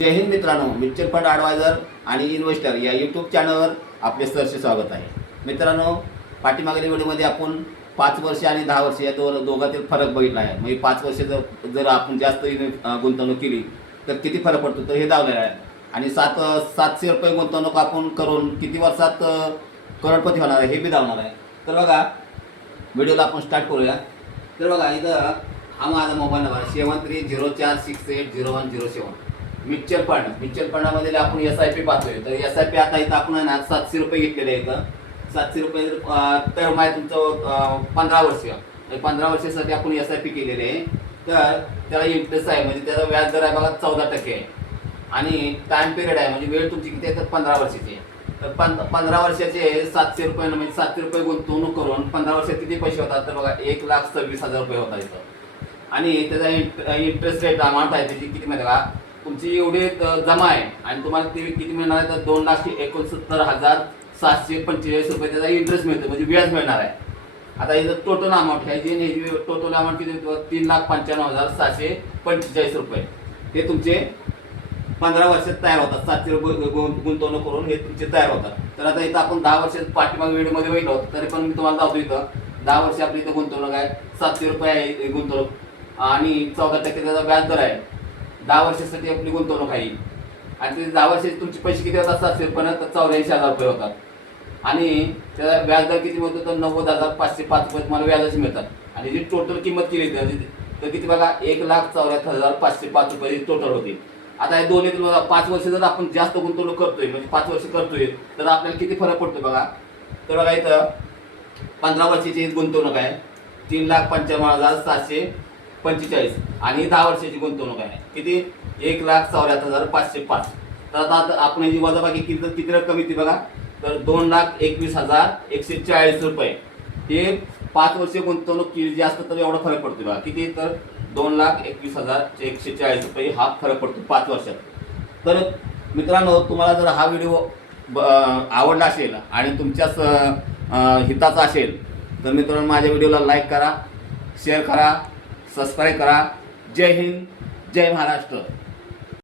जय हिंद मित्रांनो, mutual fund adviser आणि investor या यूट्यूब चॅनलवर आपले सहर्ष स्वागत आहे. मित्रांनो, पाठीमागील व्हिडिओमध्ये आपण 5 वर्ष आणि 10 वर्ष या दोघातील फरक बघितला आहे. म्हणजे 5 वर्ष जर आपण जास्त गुंतवणूक केली तर किती फरक पडतो तर हे दावलेलं आहे. आणि 700 रुपये गुंतवणूक आपण करून किती वर्षात करोडपती होणार आहे हे बी दावणार आहे. तर बघा, व्हिडिओला आपण स्टार्ट करूया. तर बघा, इथं हा माझा मोबाईल नंबर 7304680107. म्युच्युअल फंडामध्ये आपण SIP पाहतोय. तर SIP आता इथं आपण ना 700 रुपये घेतलेले आहेत. 700 रुपये तर माहिती तुमचं 15 वर्ष, 15 वर्षासाठी आपण SIP केलेले आहे. तर त्याला इंटरेस्ट आहे, म्हणजे त्याचा व्याज दर आहे बघा 14% आहे. आणि टाइम पिरियड आहे, म्हणजे वेळ तुमची किती आहे तर 15 वर्षाची आहे. तर 15 वर्षाचे 700 रुपये, म्हणजे 700 रुपये गुंतवणूक करून 15 वर्षात किती पैसे होतात तर बघा 1,26,000 रुपये होतात इथं. आणि त्याचा इंटरेस्ट रेट अमाऊंट आहे त्याची किती माहिती का, तुमची एवढी जमा आहे आणि तुम्हाला ते किती मिळणार आहे तर 2,69,745 रुपये त्याचा इंटरेस्ट मिळतो, म्हणजे व्याज मिळणार आहे. आता इथं टोटल अमाऊंट आहे जी टोटल अमाऊंट किती 3,95,645 रुपये हे तुमचे 15 वर्षात तयार होतात. 700 रुपये गुंतवणूक करून हे तुमचे तयार होतात. तर आता इथं आपण 10 वर्षात पाठीमाग व्हिडिओमध्ये बघितलं होतं, तरी पण मी तुम्हाला दाखवतो. इथं 10 वर्ष आपली इथं गुंतवणूक आहे, 700 रुपये आहे गुंतवणूक आणि 14% त्याचा व्याज दर आहे. 10 वर्षासाठी आपली गुंतवणूक आहे आणि ते 10 वर्षाचे तुमचे पैसे किती होतात 700 रुपये तर 84,000 रुपये होतात. आणि त्याचा व्याज दर किती मिळतो तर 90,505 रुपये तुम्हाला व्याजाचे मिळतात. आणि जी टोटल किंमत केली तर किती बघा 1,74,505 रुपये टोटल होती. आता हे दोन्ही 5 वर्ष जर आपण जास्त गुंतवणूक करतोय, म्हणजे 5 वर्ष करतोय तर आपल्याला किती फरक पडतो बघा. तर बघा इथं 15 वर्षाची गुंतवणूक आहे 3,95,745 आणि 10 वर्षाची गुंतवणूक आहे किती 1,74,505. तर आता आपण जी वजाबाकी किती रक्कम येते बघा तर 2,21,140 रुपये. हे 5 वर्ष गुंतवणूक केली जास्त तर एवढा फरक पडतो बघा किती तर 2,21,140 रुपये हा फरक पडतो 5 वर्षात. तर मित्रांनो, तुम्हाला जर हा व्हिडिओ आवडला असेल आणि तुमच्याच हिताचा असेल तर मित्रांनो माझ्या व्हिडिओला लाईक करा, शेअर करा, सबस्क्राईब करा. जय हिंद, जय महाराष्ट्र.